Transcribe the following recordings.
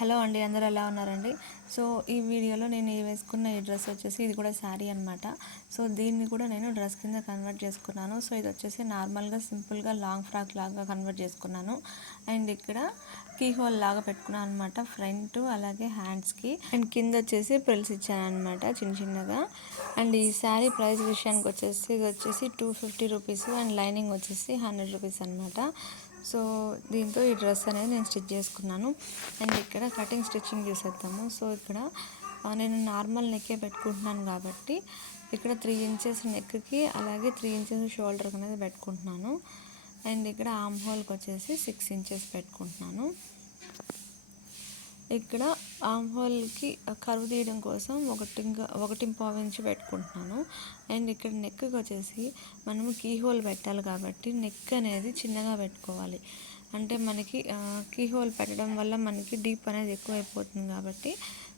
Hello అండి, అందరూ ఎలా ఉన్నారండి? సో ఈ వీడియోలో నేను వేసుకున్న ఈ డ్రెస్ వచ్చేసి ఇది కూడా శారీ అనమాట. సో దీన్ని కూడా నేను డ్రెస్ కింద కన్వర్ట్ చేసుకున్నాను. సో ఇది వచ్చేసి నార్మల్గా సింపుల్గా లాంగ్ ఫ్రాక్ లాగా కన్వర్ట్ చేసుకున్నాను. అండ్ ఇక్కడ కీ హోల్ లాగా పెట్టుకున్నాను అనమాట, ఫ్రంట్ అలాగే హ్యాండ్స్కి. అండ్ కింద వచ్చేసి ప్రిల్స్ ఇచ్చాను అనమాట చిన్న చిన్నగా. అండ్ ఈ శారీ ప్రైస్ విషయానికి వచ్చేసి ఇది వచ్చేసి 250 రూపీస్ అండ్ లైనింగ్ వచ్చేసి 100 రూపీస్ అనమాట. సో దీంతో ఈ డ్రెస్ అనేది నేను స్టిచ్ చేసుకున్నాను. అండ్ ఇక్కడ కటింగ్ స్టిచ్చింగ్ చేసేద్దాము. సో ఇక్కడ నేను నార్మల్ నెక్కే పెట్టుకుంటున్నాను కాబట్టి ఇక్కడ 3 ఇంచెస్ నెక్కి అలాగే 3 ఇంచెస్ షోల్డర్కి అనేది పెట్టుకుంటున్నాను. అండ్ ఇక్కడ ఆర్మ్ హోల్కి వచ్చేసి 6 ఇంచెస్ పెట్టుకుంటున్నాను. ఇక్కడ ఆర్మ్ హోల్కి కర్వ్ తీయడం కోసం 1.5 ఇంచ్ పెట్టుకుంటున్నాను. అండ్ ఇక్కడ నెక్కి వచ్చేసి మనము కీ హోల్ పెట్టాలి కాబట్టి నెక్ అనేది చిన్నగా పెట్టుకోవాలి. అంటే మనకి కీ హోల్ పెట్టడం వల్ల మనకి డీప్ అనేది ఎక్కువైపోతుంది కాబట్టి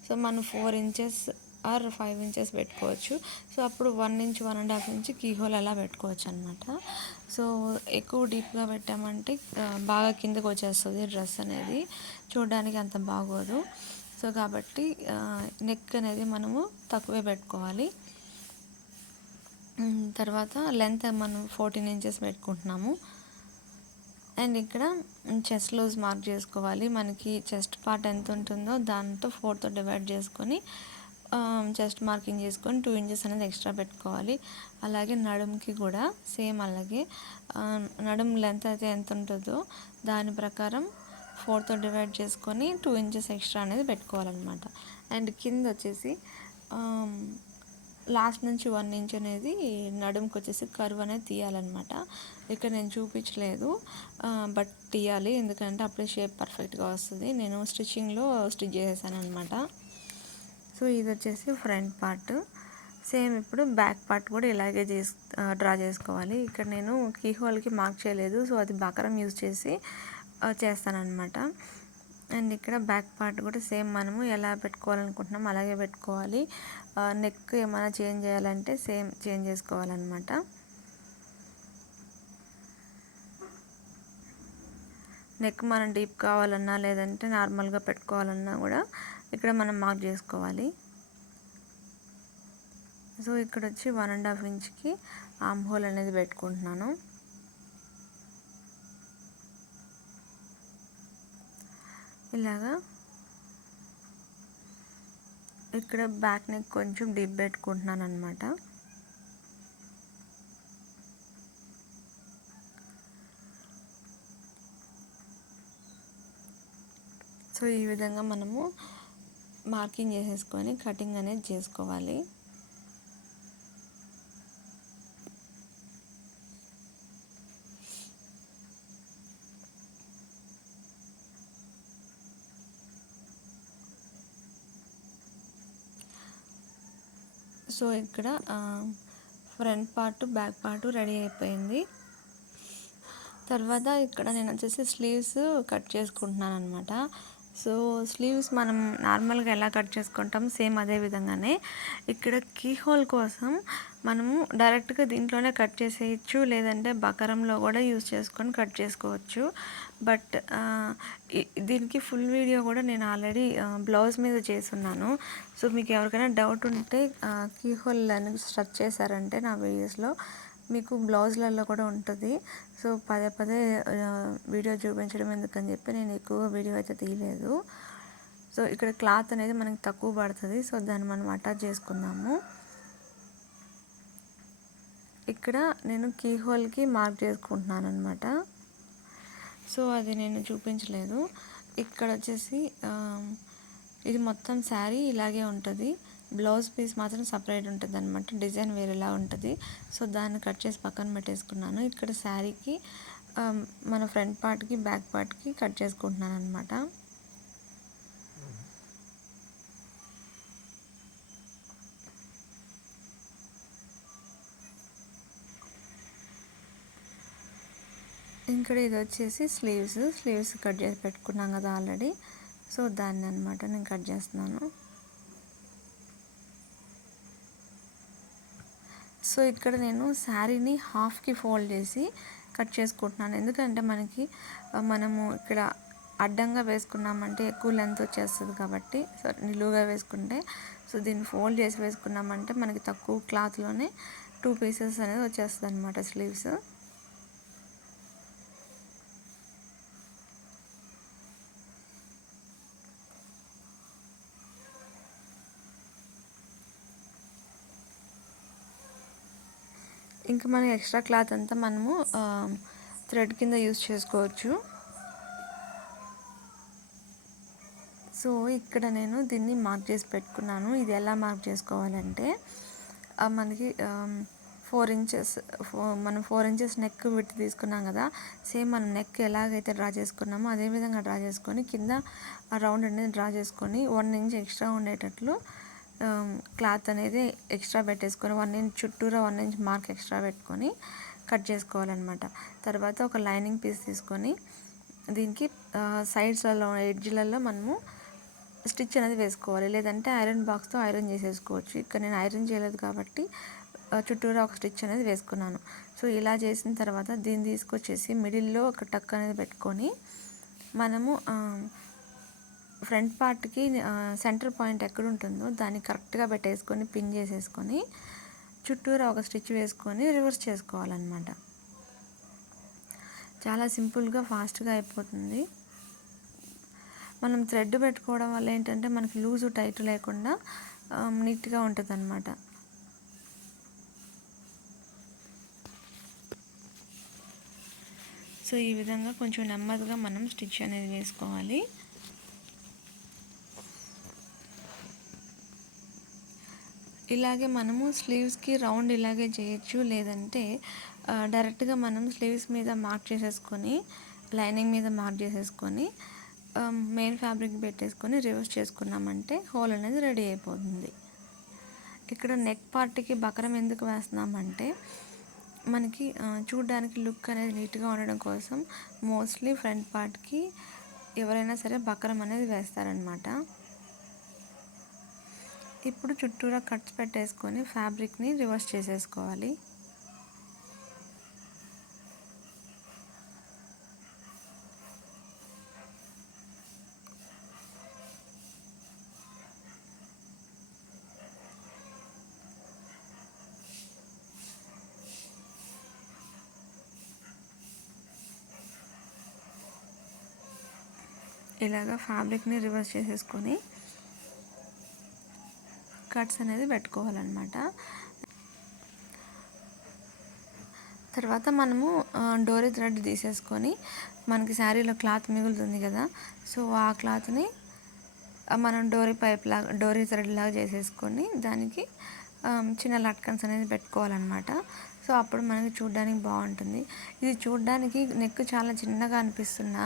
సో మనం 4 ఇంచెస్ ఆర్ 5 ఇంచెస్ పెట్టుకోవచ్చు. సో అప్పుడు 1 ఇంచ్ 1.5 ఇంచ్ కీ హోల్ అలా పెట్టుకోవచ్చు అనమాట. సో ఎక్కువ డీప్గా పెట్టామంటే బాగా కిందకు వచ్చేస్తుంది డ్రెస్ అనేది, చూడడానికి అంత బాగోదు. సో కాబట్టి నెక్ అనేది మనము తక్కువే పెట్టుకోవాలి. తర్వాత లెంత్ మనం 14 ఇంచెస్ పెట్టుకుంటున్నాము. అండ్ ఇక్కడ చెస్ట్ లూజ్ మార్క్ చేసుకోవాలి. మనకి చెస్ట్ పార్ట్ ఎంత ఉంటుందో దాంతో 4తో డివైడ్ చేసుకొని చెస్ట్ మార్కింగ్ చేసుకొని 2 ఇంచెస్ అనేది ఎక్స్ట్రా పెట్టుకోవాలి. అలాగే నడుముకి కూడా సేమ్ అలాగే నడుము లెంత్ అయితే ఎంత ఉంటుందో దాని ప్రకారం 4తో డివైడ్ చేసుకొని 2 ఇంచెస్ ఎక్స్ట్రా అనేది పెట్టుకోవాలన్నమాట. అండ్ కింద వచ్చేసి లాస్ట్ నుంచి 1 ఇంచ్ అనేది నడుముకి వచ్చేసి కర్వ్ అనేది తీయాలన్నమాట. ఇక్కడ నేను చూపించలేదు బట్ తీయాలి, ఎందుకంటే అప్పుడే షేప్ పర్ఫెక్ట్గా వస్తుంది. నేను స్టిచ్చింగ్లో స్టిచ్ చేసేసాను అనమాట. సో ఇది వచ్చేసి ఫ్రంట్ పార్ట్. సేమ్ ఇప్పుడు బ్యాక్ పార్ట్ కూడా ఇలాగే డ్రా చేసుకోవాలి. ఇక్కడ నేను కీ హోల్కి మార్క్ చేయలేదు, సో అది బకరం యూజ్ చేసి చేస్తానన్నమాట. అండ్ ఇక్కడ బ్యాక్ పార్ట్ కూడా సేమ్ మనము ఎలా పెట్టుకోవాలనుకుంటున్నాం అలాగే పెట్టుకోవాలి. నెక్ ఏమైనా చేంజ్ చేయాలంటే సేమ్ చేంజ్ చేసుకోవాలన్నమాట. నెక్ మనం డీప్ కావాలన్నా లేదంటే నార్మల్గా పెట్టుకోవాలన్నా కూడా ఇక్కడ మనం మార్క్ చేసుకోవాలి. సో ఇక్కడ వచ్చి 1.5 ఇంచ్కి ఆర్మ్ హోల్ అనేది పెట్టుకుంటున్నాను. ఇలాగా ఇక్కడ బ్యాక్ నెక్ కొంచెం డీప్ పెట్టుకుంటున్నాను అనమాట. సో ఈ విధంగా మనము మార్కింగ్ చేసేసుకొని కటింగ్ అనేది చేసుకోవాలి. సో ఇక్కడ front part back part ready అయిపోయింది. తర్వాత ఇక్కడ నేను వచ్చేసి స్లీవ్స్ కట్ చేసుకుంటున్నాను అనమాట. సో స్లీవ్స్ మనం నార్మల్గా ఎలా కట్ చేసుకుంటాం సేమ్ అదే విధంగానే ఇక్కడ కీ హోల్ కోసం మనము డైరెక్ట్గా దీంట్లోనే కట్ చేసేయచ్చు, లేదంటే బకరంలో కూడా యూజ్ చేసుకొని కట్ చేసుకోవచ్చు. బట్ దీనికి ఫుల్ వీడియో కూడా నేను ఆల్రెడీ బ్లౌజ్ మీద చేస్తున్నాను. సో మీకు ఎవరికైనా డౌట్ ఉంటే కీ హోల్ అని సెర్చ్ చేశారంటే నా వీడియోస్లో మీకు బ్లౌజ్లలో కూడా ఉంటుంది. సో పదే పదే వీడియో చూపించడం ఎందుకని చెప్పి నేను ఎక్కువ వీడియో అయితే తీయలేదు. సో ఇక్కడ క్లాత్ అనేది మనకి తక్కువ పడుతుంది, సో దాన్ని మనం అటాచ్ చేసుకుందాము. ఇక్కడ నేను కీ హోల్కి మార్క్ చేసుకుంటున్నాను అనమాట. సో అది నేను చూపించలేదు. ఇక్కడ వచ్చేసి ఇది మొత్తం శారీ ఇలాగే ఉంటుంది, బ్లౌజ్ పీస్ మాత్రం సపరేట్ ఉంటుంది అనమాట, డిజైన్ వేరేలా ఉంటుంది. సో దాన్ని కట్ చేసి పక్కన పెట్టేసుకున్నాను. ఇక్కడ శారీకి మన ఫ్రంట్ పార్ట్కి బ్యాక్ పార్ట్కి కట్ చేసుకుంటున్నాను అనమాట. ఇక్కడ ఇది వచ్చేసి స్లీవ్స్ కట్ చేసి పెట్టుకున్నాం కదా ఆల్రెడీ. సో దాన్ని అనమాట నేను కట్ చేస్తున్నాను. సో ఇక్కడ నేను శారీని హాఫ్కి ఫోల్డ్ చేసి కట్ చేసుకుంటున్నాను, ఎందుకంటే మనము ఇక్కడ అడ్డంగా వేసుకున్నామంటే ఎక్కువ లెంత్ వచ్చేస్తుంది కాబట్టి సో నిలువుగా వేసుకుంటే సో దీన్ని ఫోల్డ్ చేసి వేసుకున్నామంటే మనకి తక్కువ క్లాత్లోనే 2 పీసెస్ అనేది వచ్చేస్తుంది అనమాట స్లీవ్స్. ఇంకా మన ఎక్స్ట్రా క్లాత్ అంతా మనము థ్రెడ్ కింద యూస్ చేసుకోవచ్చు. సో ఇక్కడ నేను దీన్ని మార్క్ చేసి పెట్టుకున్నాను. ఇది ఎలా మార్క్ చేసుకోవాలంటే మనకి 4 ఇంచెస్ మనం 4 ఇంచెస్ నెక్ విడ్త్ తీసుకున్నాం కదా, సేమ్ మనం నెక్ ఎలాగైతే డ్రా చేసుకున్నామో అదే విధంగా డ్రా చేసుకొని కింద ఆ రౌండ్ అనేది డ్రా చేసుకొని 1 ఇంచ్ ఎక్స్ట్రా ఉండేటట్లు క్లాత్ అనేది ఎక్స్ట్రా పెట్టేసుకొని 1 ఇంచ్ చుట్టూరా 1 ఇంచ్ మార్క్ ఎక్స్ట్రా పెట్టుకొని కట్ చేసుకోవాలన్నమాట. తర్వాత ఒక లైనింగ్ పీస్ తీసుకొని దీనికి సైడ్స్లలో ఎడ్జ్లలో మనము స్టిచ్ అనేది వేసుకోవాలి, లేదంటే ఐరన్ బాక్స్తో ఐరన్ చేసేసుకోవచ్చు. ఇక్కడ నేను ఐరన్ చేయలేదు కాబట్టి చుట్టూరా ఒక స్టిచ్ అనేది వేసుకున్నాను. సో ఇలా చేసిన తర్వాత దీన్ని తీసుకొచ్చేసి మిడిల్లో ఒక టక్ అనేది పెట్టుకొని మనము ఫ్రంట్ పార్ట్కి సెంటర్ పాయింట్ ఎక్కడ ఉంటుందో దాన్ని కరెక్ట్గా పెట్టేసుకొని పిన్ చేసేసుకొని చుట్టూరా ఒక స్టిచ్ వేసుకొని రివర్స్ చేసుకోవాలన్నమాట. చాలా సింపుల్గా ఫాస్ట్గా అయిపోతుంది. మనం థ్రెడ్ పెట్టుకోవడం వల్ల ఏంటంటే మనకి లూజు టైట్ లేకుండా నీట్గా ఉంటుంది అన్నమాట. సో ఈ విధంగా కొంచెం నెమ్మదిగా మనం స్టిచ్ అనేది వేసుకోవాలి. ఇలాగే మనము స్లీవ్స్కి రౌండ్ ఇలాగే చేయొచ్చు, లేదంటే డైరెక్ట్గా మనం స్లీవ్స్ మీద మార్క్ చేసేసుకొని లైనింగ్ మీద మార్క్ చేసేసుకొని మెయిన్ ఫ్యాబ్రిక్ పెట్టేసుకొని రివర్స్ చేసుకున్నామంటే హోల్ అనేది రెడీ అయిపోతుంది. ఇక్కడ నెక్ పార్ట్కి బకరం ఎందుకు వేస్తున్నామంటే మనకి చూడడానికి లుక్ అనేది నీట్గా ఉండడం కోసం మోస్ట్లీ ఫ్రంట్ పార్ట్కి ఎవరైనా సరే బకరం అనేది వేస్తారనమాట. ఇప్పుడు చుట్టూరా కట్స్ పెట్టేసుకొని ఫ్యాబ్రిక్ని రివర్స్ చేసేసుకోవాలి. ఇలాగా ఫ్యాబ్రిక్ని రివర్స్ చేసేసుకొని కట్స్ అనేది పెట్టుకోవాలన్నమాట. తర్వాత మనము డోరీ థ్రెడ్ తీసేసుకొని మనకి శారీలో క్లాత్ మిగులుతుంది కదా, సో ఆ క్లాత్ని మనం డోరీ థ్రెడ్ లాగా చేసేసుకొని దానికి చిన్న లట్కన్స్ అనేది పెట్టుకోవాలన్నమాట. సో అప్పుడు మనకి చూడడానికి బాగుంటుంది. ఇది చూడడానికి నెక్ చాలా చిన్నగా అనిపిస్తున్నా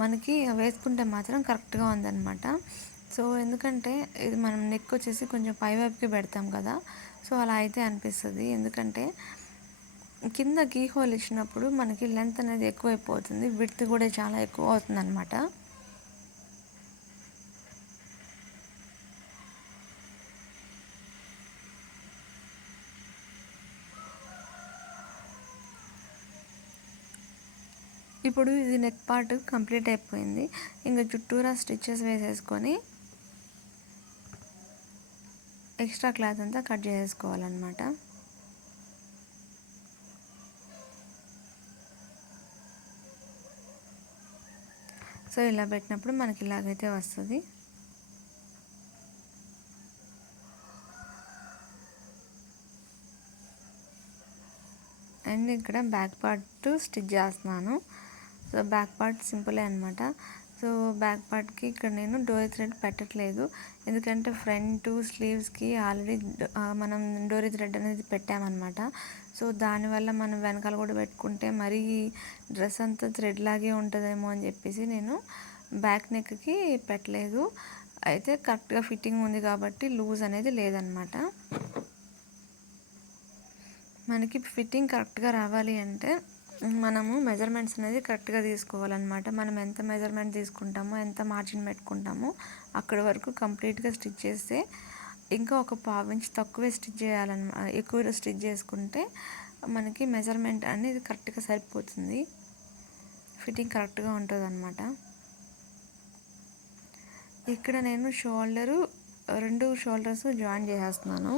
మనకి వేసుకుంటే మాత్రం కరెక్ట్గా ఉందన్నమాట. సో ఎందుకంటే ఇది మనం నెక్ వచ్చేసి కొంచెం పైవైపుకి పెడతాం కదా, సో అలా అయితే అనిపిస్తుంది. ఎందుకంటే కింద కీ హోల్ ఇచ్చినప్పుడు మనకి లెంత్ అనేది ఎక్కువైపోతుంది, విడ్త్ కూడా చాలా ఎక్కువ అవుతుంది అనమాట. ఇప్పుడు ఇది నెక్ పార్ట్ కంప్లీట్ అయిపోయింది. ఇంకా చుట్టూరా స్టిచెస్ వేసేసుకొని ఎక్స్ట్రా క్లాత్ అంతా కట్ చేసేసుకోవాలన్నమాట. సో ఇలా పెట్టినప్పుడు మనకి ఇలాగైతే వస్తుంది. అండ్ ఇక్కడ బ్యాక్ పార్ట్ స్టిచ్ చేస్తున్నాను. సో బ్యాక్ పార్ట్ సింపులే అనమాట. సో బ్యాక్ పార్ట్కి ఇక్కడ నేను డోరీ థ్రెడ్ పెట్టట్లేదు, ఎందుకంటే ఫ్రంట్ స్లీవ్స్కి ఆల్రెడీ మనం డోరీ థ్రెడ్ అనేది పెట్టామన్నమాట. సో దానివల్ల మనం వెనకాల కూడా పెట్టుకుంటే మరీ డ్రెస్ అంతా థ్రెడ్ లాగే ఉంటుందేమో అని చెప్పేసి నేను బ్యాక్ నెక్కి పెట్టలేదు. అయితే కరెక్ట్గా ఫిట్టింగ్ ఉంది కాబట్టి లూజ్ అనేది లేదనమాట. మనకి ఫిట్టింగ్ కరెక్ట్గా రావాలి అంటే మనము మెజర్మెంట్స్ అనేది కరెక్ట్గా తీసుకోవాలన్నమాట. మనం ఎంత మెజర్మెంట్ తీసుకుంటామో, ఎంత మార్జిన్ పెట్టుకుంటామో అక్కడి వరకు కంప్లీట్గా స్టిచ్ చేస్తే, ఇంకా ఒక 1/2 ఇంచ్ తక్కువే స్టిచ్ చేయాలన్నమాట. ఎక్కువ స్టిచ్ చేసుకుంటే మనకి మెజర్మెంట్ అనేది కరెక్ట్గా సరిపోతుంది, ఫిట్టింగ్ కరెక్ట్గా ఉంటుంది అన్నమాట. ఇక్కడ నేను రెండు షోల్డర్స్ జాయిన్ చేసేస్తున్నాను.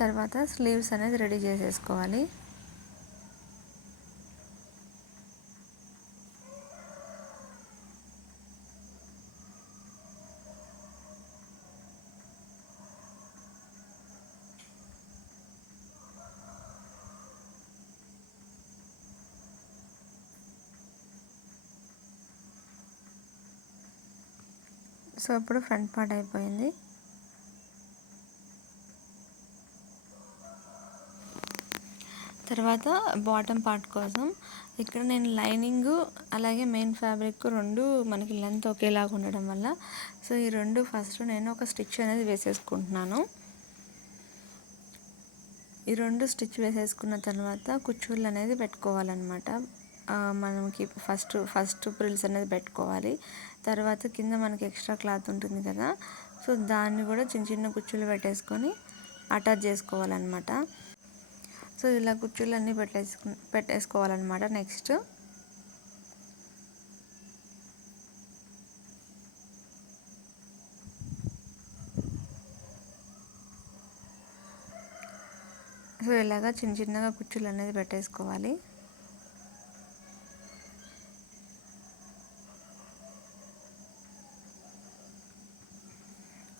తర్వాత స్లీవ్స్ అనేది రెడీ చేసేసుకోవాలి. సో ఇప్పుడు ఫ్రంట్ పార్ట్ అయిపోయింది. తర్వాత బాటమ్ పార్ట్ కోసం ఇక్కడ నేను లైనింగ్ అలాగే మెయిన్ ఫ్యాబ్రిక్ రెండు మనకి లెంత్ ఒకేలాగా ఉండడం వల్ల సో ఈ రెండు ఫస్ట్ నేను ఒక స్టిచ్ అనేది వేసేసుకుంటున్నాను. ఈ రెండు స్టిచ్ వేసేసుకున్న తర్వాత కుచ్చుళ్ళు అనేది పెట్టుకోవాలన్నమాట. మనకి ఫస్ట్ ప్రిల్స్ అనేది పెట్టుకోవాలి. తర్వాత కింద మనకి ఎక్స్ట్రా క్లాత్ ఉంటుంది కదా, సో దాన్ని కూడా చిన్న చిన్న కుచ్చులు పెట్టేసుకొని అటాచ్ చేసుకోవాలన్నమాట. సో ఇలా కుచ్చులు అన్నీ పెట్టేసుకోవాలన్నమాట. నెక్స్ట్ సో ఇలాగా చిన్న చిన్నగా కుచ్చులు అనేది పెట్టేసుకోవాలి.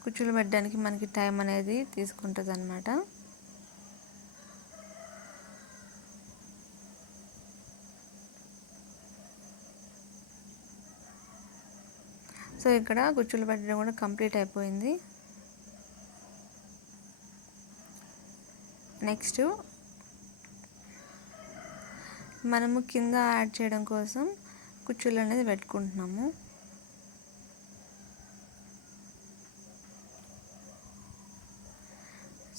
కుచ్చులు పెట్టడానికి మనకి టైం అనేది తీసుకుంటుంది అన్నమాట. సో ఇక్కడ కుచ్చులు పెట్టడం కూడా కంప్లీట్ అయిపోయింది. నెక్స్ట్ మనము కింద యాడ్ చేయడం కోసం కుచ్చులు అనేది పెట్టుకుంటున్నాము.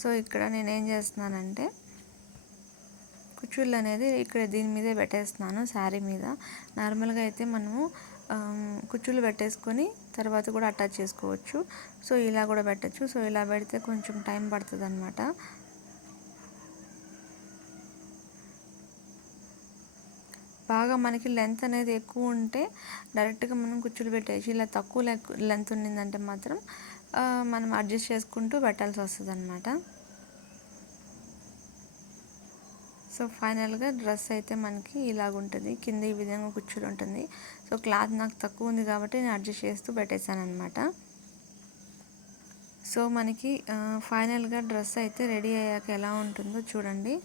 సో ఇక్కడ నేను ఏం చేస్తున్నానంటే కుచ్చుళ్ళు అనేది ఇక్కడ దీని మీదే పెట్టేస్తున్నాను, శారీ మీద. నార్మల్గా అయితే మనము కుచ్చులు పెట్టేసుకొని తర్వాత కూడా అటాచ్ చేసుకోవచ్చు. సో ఇలా కూడా పెట్టచ్చు. సో ఇలా పెడితే కొంచెం టైం పడుతుంది అన్నమాట. బాగా మనకి లెంత్ అనేది ఎక్కువ ఉంటే డైరెక్ట్గా మనం కుచ్చులు పెట్టేసి, ఇలా తక్కువ లెంత్ ఉండిందంటే మాత్రం మనం అడ్జస్ట్ చేసుకుంటూ పెట్టాల్సి వస్తుంది అన్నమాట. సో ఫైనల్గా డ్రెస్ అయితే మనకి ఇలాగుంటుంది. కింద ఈ విధంగా కుచ్చులు ఉంటుంది. సో క్లాత్ నాకు తక్కువ ఉంది కాబట్టి నేను అడ్జస్ట్ చేస్తూ పెట్టేశాను అనమాట. సో మనకి ఫైనల్గా డ్రెస్ అయితే రెడీ అయ్యాక ఎలా ఉంటుందో చూడండి.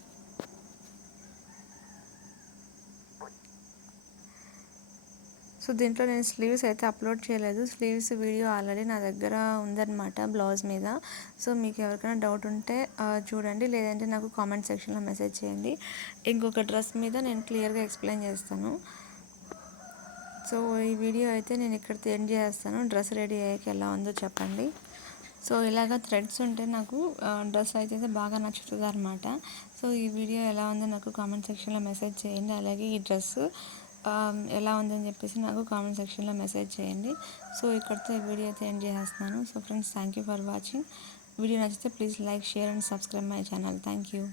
సో దీంట్లో నేను స్లీవ్స్ అయితే అప్లోడ్ చేయలేదు. స్లీవ్స్ వీడియో ఆల్రెడీ నా దగ్గర ఉందన్నమాట బ్లౌజ్ మీద. సో మీకు ఎవరికైనా డౌట్ ఉంటే చూడండి, లేదంటే నాకు కామెంట్ సెక్షన్లో మెసేజ్ చేయండి. ఇంకొక డ్రెస్ మీద నేను క్లియర్గా ఎక్స్ప్లెయిన్ చేస్తాను. సో ఈ వీడియో అయితే నేను ఇక్కడ ఎండ్ చేస్తాను. డ్రెస్ రెడీ అయ్యాక ఎలా ఉందో చెప్పండి. సో ఇలాగ థ్రెడ్స్ ఉంటే నాకు డ్రెస్ అయితే బాగా నచ్చుతుంది అనమాట. సో ఈ వీడియో ఎలా ఉందో నాకు కామెంట్ సెక్షన్లో మెసేజ్ చేయండి. అలాగే ఈ డ్రెస్ ఎలా ఉందని చెప్పేసి నాకు కామెంట్ సెక్షన్లో మెసేజ్ చేయండి. సో ఇక్కడితో ఈ వీడియో అయితే ఎండ్ చేస్తున్నాను. So friends, thank you for watching. Video నచ్చితే please like, share and subscribe my channel. Thank you.